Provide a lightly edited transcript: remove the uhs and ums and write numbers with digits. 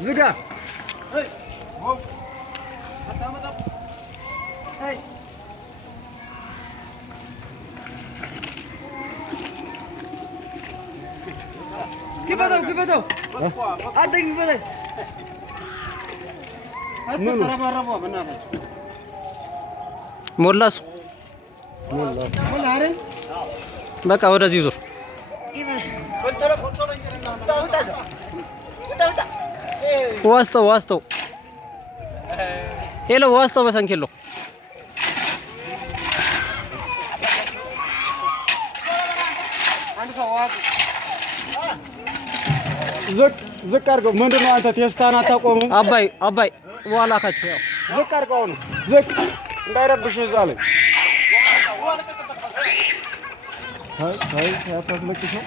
ዝጋ ግበተው አደግ በላይ አስተራባራባ በእናትህ ሞላሱ ሞላ አይደል በቃ ወደዚህ ዙር ዋስተው ሄሎ ዋስተው በሰንኬሎ አንድ ሰው ዋጥ ዝቅ አድርገው ምንድነው አንተ ቴስታን አታቆሙ አባይ በኋላ ካቸው ያው ዝቅ አድርገው ነው ዝቅ እንዳይረብሽ እዛ ላይ አይ አታስለቅሽው